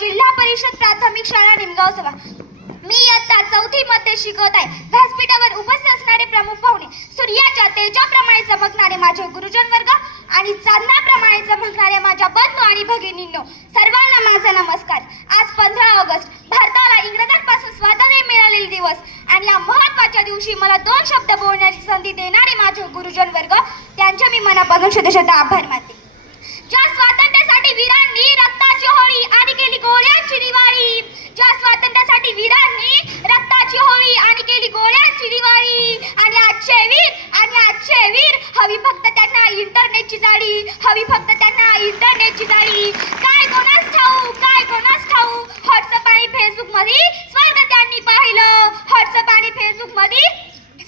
जिल्हा परिषद प्राथमिक शाळा निमगाव सभा. मी इयत्ता 4थी मध्ये शिकवत आहे. व्यासपीठावर उपस्थित असणारे प्रमुख पाहुणे, सूर्याच्या तेजाप्रमाणे चमकणारे माझे गुरुजन वर्ग आणि चांदण्याप्रमाणे चमकणारे माझ्या बंधू आणि भगिनींनो, सर्वांना माझा नमस्कार. आज 15 ऑगस्ट भारताला इंग्रजांपासून स्वातंत्र्य मिळालेले दिवस आणि या महत्त्वाच्या दिवशी मला 2 शब्द बोलण्याची संधी देणारे माझे गुरुजन वर्ग, त्यांचे मी मनापासून शतशत आभार मानते. ज्या स्वातंत्र्यासाठी वीरांनी रक्ताची होळी आणि केली गोळ्यांची दिवाळी, ज्या स्वातंत्र्यासाठी वीरांनी रक्ताची होळी आणि केली गोळ्यांची दिवाळी, आणि आजचे वीर हवी फक्त त्यांना इंटरनेटची जाळी, हवी फक्त त्यांना इंटरनेटची जाळी. काय कोणास ठाऊ व्हॉट्सअप आणि फेसबुक मध्ये स्वर्ग त्यांनी पाहिलं, व्हॉट्सअप आणि फेसबुक मध्ये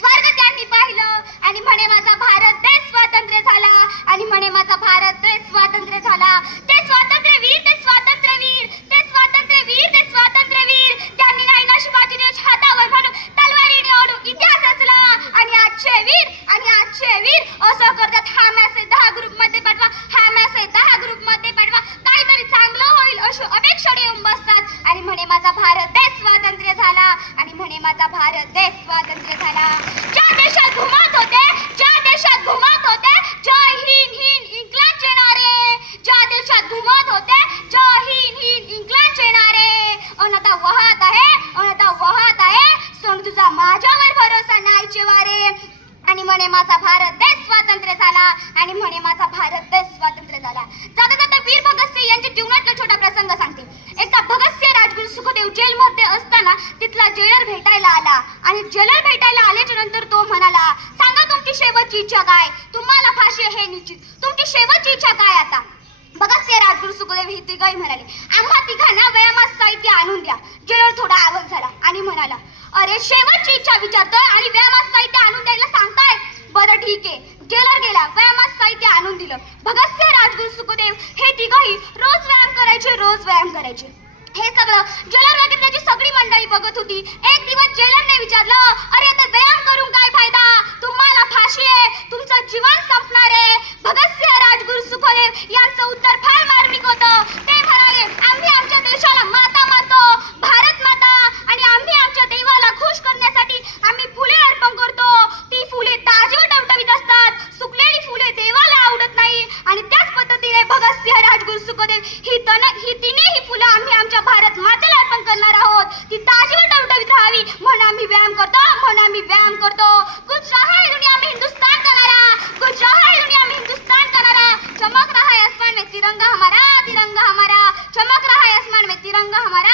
स्वर्ग त्यांनी पाहिलं, आणि म्हणे माझा भारत देश स्वातंत्र्य झाला, आणि म्हणे माझा भारत देश स्वातंत्र्य झाला. ते स्वातंत्र्यवीर, ते स्वातंत्र्यवीर, ते स्वातंत्र्यवीर, ते स्वातंत्र्यवीर, त्यांनी नाही ना शिवाजी देश हातावर म्हणून तलवारीने ओढून इतिहास रचला. आणि आजचे वीर असं करतात, हा मेसेज 10 ग्रुपमध्ये पाठवा, हा मेसेज 10 ग्रुपमध्ये पाठवा, काहीतरी चांगलं होईल अशी अपेक्षा येऊन बसतात, आणि म्हणे माझा भारत देश स्वातंत्र्य झाला, आणि म्हणे माझा भारत देश स्वातंत्र्य झाला. ज्या देशात घुमत होते, ज्या देशात घुमत होते, जय हिंद हिंद इंग्लंडचे नारे, ज्या देशात घुमत होते, जय हिंद हिंद इंग्लंडचे नारे, अनता वाहत आहे, सोड तुझा माझ्यावर भरोसा नाही चेवारे. आणि म्हणे माझा भारत देश स्वातंत्र्य झाला, आणि म्हणे माझा भारत देश स्वातंत्र्य झाला. जाता जाता वीर भगतसिंग यांच्या जीवनातला छोटा प्रसंग सांगते. एकदा भगतसिंग राजगुरू सुखदेव जेलमध्ये असताना तिथला जेलर भेटायला आला, आणि जेलर भेटायला आल्याच्या नंतर तो म्हणाला, सांगा तुमची शेवटची इच्छा काय, तुम्हाला फाशी हे निश्चित, तुमची शेवटची इच्छा काय आता. भगतसिंग राजगुरू सुखदेव हे तिघही म्हणाले, आम्हा तिघांना व्यायामात साहित्य आणून द्या. जेलर थोडा आवाज झाला आणि म्हणाला, अरे शेवटची इच्छा विचारतोय आणि व्यायामात साहित्य आणून द्यायला सांगताय, बरं ठीक आहे. जेलर गेला, व्यायामात साहित्य आणून दिलं. भगतसिंग राजगुरू सुखदेव हे तिघही रोज व्यायाम करायचे. हे सगळं जेलर वगैरे त्याची सगळी मंडळी बघत होती. एक दिवस जेलरने विचारलं, अरे आता व्यायाम करून काय फायदा, तुम्हाला फाशी आहे, तुमचं जीवन संपणार आहे. भगतसिंग राजगुरू सुखदेव यांचं उत्तर फार मार्मिक होतं. ते म्हणाले, आम्ही आमच्या देशाला माता मानतो, भारत माता, आणि आम्ही आमच्या देवाला खुश करण्यासाठी आम्ही फुले अर्पण करतो. ती फुले ताजी टवटवीत असतात, सुकलेली फुले देवाला आवडत नाही. आणि त्याच पद्धतीने भगतसिंह राजगुरू सुखदेव ही तिन्ही फुलं आम्ही आमच्या भारत मातेला अर्पण करणार आहोत. ती ताजी व टवटवीत राहावी म्हणून आम्ही व्यायाम करतो. कुछ रहा है दुनिया में हिंदुस्तान का नारा, कुछ रहा है दुनिया में हिंदुस्तान का नारा, चमक रहा है आसमान में तिरंगा हमारा, चमक रहा है आसमान में तिरंगा हमारा.